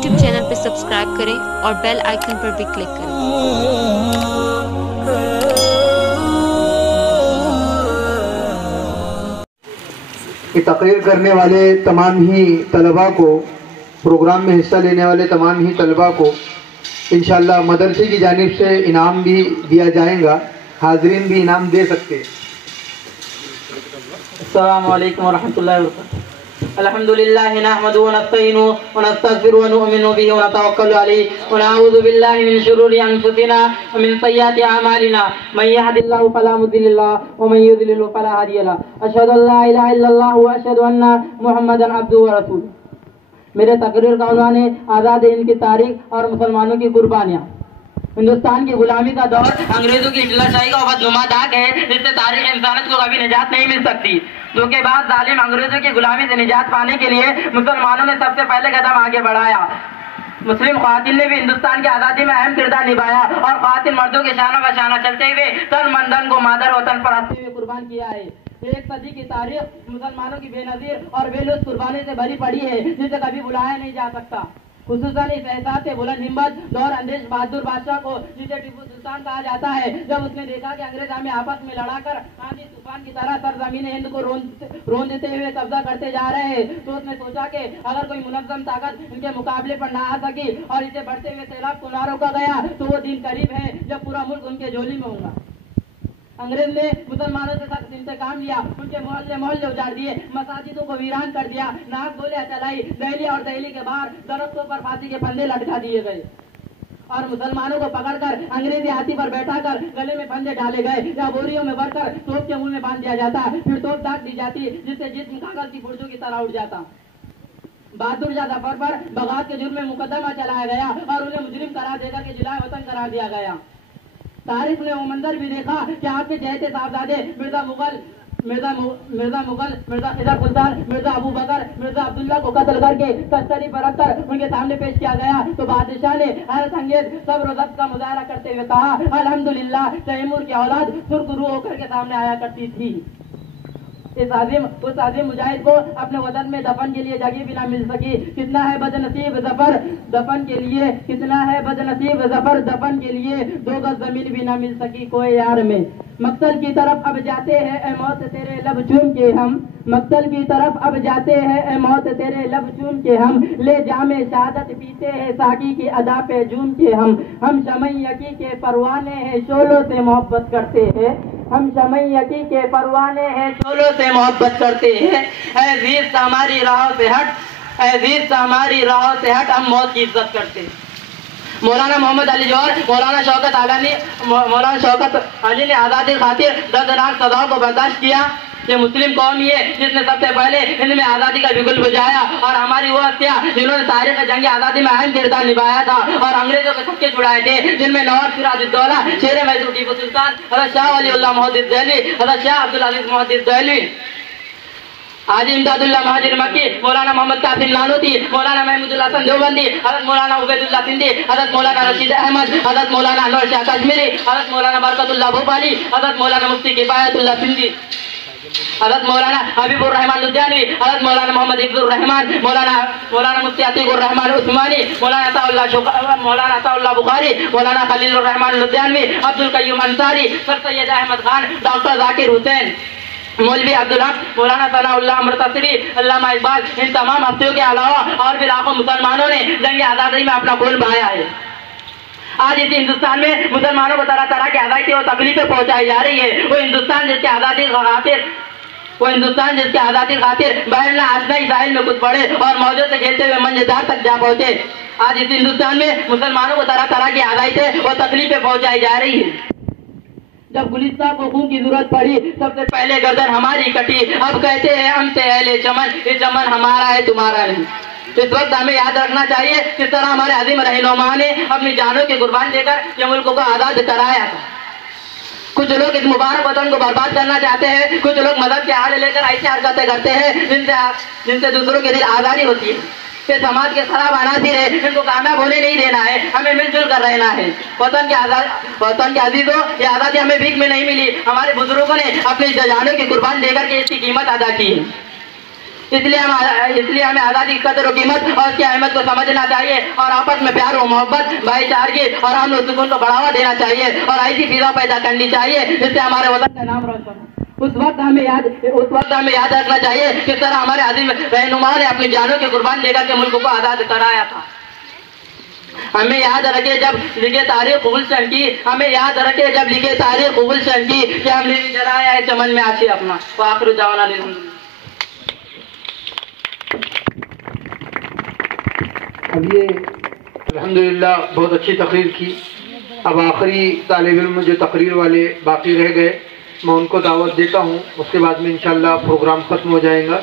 YouTube channel पर subscribe करें और बेल आइकन पर भी क्लिक करें। ये तकरीर करने वाले तमाम ही तलबा को, प्रोग्राम में हिस्सा लेने वाले तमाम ही तलबा को इंशाअल्लाह मदरसे की जानिब से इनाम भी दिया जाएगा। हाज़रीन भी इनाम दे सकते हैं। अस्सलामु अलैकुम वरहमतुल्लाहि वबरकातुहू। अल्हम्दुलिल्लाह नहमदुहु व नस्तईनुहु व नस्तगफिरुहु व नु'मिनु बिही व नतवक्कलु अलैहि व नऊज़ु बिल्लाहि मिन शुरूरि अनफुसिना व मिन सय्यिआति अमालिना मन यहदिल्लाहु फला मुदिल्ल लहु व मन युद्लिल फला हादिय लहु। अशहदु अल्ला इलाहा इल्लल्लाह व अशहदु अन्ना मुहम्मदन अब्दुहु व रसूलुहु। मेरे तकरीर का उन्वान है आज़ाद हिंद की तारीख और मुसलमानों की कुर्बानियाँ। हिंदुस्तान की गुलामी का दौर अंग्रेजों की हिटलरशाही का बदनुमा दाग है, जिससे तारीख इंसानियत को कभी निजात नहीं मिल सकती। धोखेबाज जालिम अंग्रेजों की गुलामी से निजात पाने के लिए मुसलमानों ने सबसे पहले कदम आगे बढ़ाया। मुस्लिम ख्वातीन ने भी हिंदुस्तान की आज़ादी में अहम किरदार निभाया और ख्वातीन मर्दों के शाना बशाना चलते हुए तन मंदन को मादर वतन पर रखते हुए कुर्बान किया है। एक सदी की तारीख मुसलमानों की बेनजीर और बेलुस कुर्बानी से भरी पड़ी है, जिसे कभी भुलाया नहीं जा सकता। खुसूसन इस एहसास से बुलंद हिम्मत दौर अंदेश बहादुर बादशाह को, जिसे टीपू सुल्तान कहा जाता है, जब उसने देखा कि अंग्रेज हमें आपस में लड़ाकर आंधी तूफान की तरह सरजमीन हिंद को रोंदते हुए कब्जा करते जा रहे हैं, तो उसने सोचा कि अगर कोई मुनज़्ज़म ताकत इनके मुकाबले पर ना आ सकी और इसे बढ़ते हुए सैलाब को ना रोका गया, तो वो दिन करीब है जब पूरा मुल्क उनके झोली में होगा। अंग्रेज ने मुसलमानों से सख्त इंतकाम लिया, उनके मोहल्ले मोहल्ले उजाड़ दिए, मसाजिदों को वीरान कर दिया, नाक गोलियां चलाई, दिल्ली और दिल्ली के बाहर दरख्तों पर फांसी के फंदे लटका दिए गए और मुसलमानों को पकड़कर अंग्रेजी हाथी पर बैठाकर गले में फंदे डाले गए या बोरियों में भरकर तोप के मुंह में बांध दिया जाता, फिर तोप दाग दी जाती, जिससे जिस्म कागज की पुर्जों की तरह उड़ जाता। बहादुर शाह जफर पर बगावत के जुर्म में मुकदमा चलाया गया और उन्हें मुजरिम करार देकर के जिलाए वतन करार दिया गया। तारीख ने वो मंजर भी देखा कि आपके चहते साहबजादे मिर्जा मुगल, मिर्जा खिदर सुल्तान, मिर्जा अबू बकर, मिर्जा अब्दुल्ला को कत्ल करके तश्तरी पर रखकर उनके सामने पेश किया गया, तो बादशाह ने हैरत अंगेज सब्र ज़ब्त का मुजाहरा करते हुए कहा, अल्हम्दुलिल्लाह तैमूर की औलाद सुरखरू होकर के सामने आया करती थी। उस आजिम मुजाहिद को अपने वतन में दफन के लिए जगह भी ना मिल सकी। कितना है बदनसीब जफर दफन के लिए, कितना है बदनसीब जफर दफन के लिए 2 गज जमीन भी ना मिल सकी कोई यार में। मक्तल की तरफ अब जाते हैं ए मौत तेरे लब चूम के हम, मक्तल की तरफ अब जाते हैं ए मौत तेरे लब चूम के हम, ले जामे शहादत पीते हैं साकी की अदा पे झूम के हम शमयकी के परवाने हैं शोलों से मोहब्बत करते हैं, हम शमयकी के परवाने हैं शोलों से मोहब्बत करते हैं। ऐ वीर हमारी राह से हट, ऐ वीर हमारी राह से हट, हम मौत की इज्जत करते हैं। मौलाना मोहम्मद अली जौहर, मौलाना शौकत अली ने आज़ादी खातिर दर्दनाक सजाओं को बर्दाश्त किया। ये मुस्लिम कौम ही है जिसने सबसे पहले हिंद में आज़ादी का बिगुल बुझाया और हमारी वो हत्या जिन्होंने तारीख जंग आज़ादी में अहम किरदार निभाया था और अंग्रेजों के छक्के छुड़ाए थे, जिनमें नवाब सिराजुद्दौला, शेर मैसूर टीपू सुल्तान, हज़रत शाह वलीउल्लाह मोहद्दिस दहलवी, हज़रत शाह अब्दुल अजीज मोहद्दिस दहलवी, हाजी इमदादुल्लाह महाजिर मक्की, मौलाना मोहम्मद कासिम नानूती, मौलाना महमूदुल हसन देवबंदी, हज़रत मौलाना उबैदुल्लाह सिंधी, हज़रत मौलाना रशीद अहमद, हज़रत मौलाना अनवर शाह कश्मीरी, हज़रत मौलाना बरकतुल्लाह भोपाली, हज़रत मौलाना मुफ्ती किफायतुल्लाह सिंधी, हज़रत मौलाना हबीबुर रहमान लुधियानवी, हज़रत मौलाना मोहम्मद इब्दुर रहमान, मौलाना मुफ्ती अतीकुर रहमान उस्मानी, मौलाना अताउल्लाह बुखारी, मौलाना खलीलुर रहमान लुधियानवी, अब्दुल कय्यूम अंसारी, सर सैयद अहमद खान, डॉक्टर जाकिर हुसैन, मौलवी अब्दुल हक, मौलाना सनाउल्लाह अमृतसरी, अल्लामा इकबाल, इन तमाम हस्तियों के अलावा और भी लाखों मुसलमानों ने जंग आज़ादी में अपना खून बहाया है। आज इस हिंदुस्तान में मुसलमानों को तरह तरह की अज़ायती और तकलीफें पहुंचाई जा रही है। वो हिंदुस्तान जिसके आज़ादी खातिर बहरना आसना साहिल में कूद पड़े और मौजों से खेलते हुए मंजदार तक जा पहुंचे। आज इस हिंदुस्तान में मुसलमानों को तरह तरह की अज़ायतें और तकलीफें पहुंचाई जा रही है। जब गुलिस्तान को खून की जरूरत पड़ी, सबसे पहले गर्दन हमारी कटी, अब कहते हैं हमसे अहले चमन, ये चमन हमारा है तुम्हारा नहीं। इस वक्त हमें याद रखना चाहिए किस तरह हमारे अजीम रहनुमा ने अपनी जानों की कुर्बान देकर ये मुल्क को आज़ाद कराया था। कुछ लोग इस मुबारक वतन को बर्बाद करना चाहते हैं, कुछ लोग मदद के आड़ लेकर ऐसी हरकतें करते हैं जिनसे दूसरों के दिल आज़ादी होती है। समाज के खराब अनासिर है, इनको कामयाब होने नहीं देना है, हमें मिलजुल कर रहना है। वतन के अजीजों, ये आज़ादी हमें भीख में नहीं मिली, हमारे बुजुर्गों ने अपनी जानों की कुर्बान देकर के इसकी कीमत अदा की है। इसलिए हमें आज़ादी की कदर और कीमत और उसकी अहमियत को समझना चाहिए और आपस में प्यार और मोहब्बत भाईचारगी और हम लोग सुकून को बढ़ावा देना चाहिए और ऐसी फिजा पैदा करनी चाहिए जिससे हमारे वतन का नाम रोशन हो। उस वक्त हमें याद रखना चाहिए किस तरह हमारे अजीम रहनुमा ने अपनी जानों की कुर्बान देकर के मुल्क को आज़ाद कराया था। हमें याद रखे जब लिखे तारीख गुलशन की, हमें याद रखे जब लिखे तारीख गुलशन की कि हमने जलाया है चमन में आछी अपना। तो आखिर जवाना अब ये अल्हम्दुलिल्लाह बहुत अच्छी तकरीर की। अब आखिरी तालिब इल्म जो तकरीर वाले बाकी रह गए मैं उनको दावत देता हूँ, उसके बाद में इंशाअल्लाह प्रोग्राम ख़त्म हो जाएगा।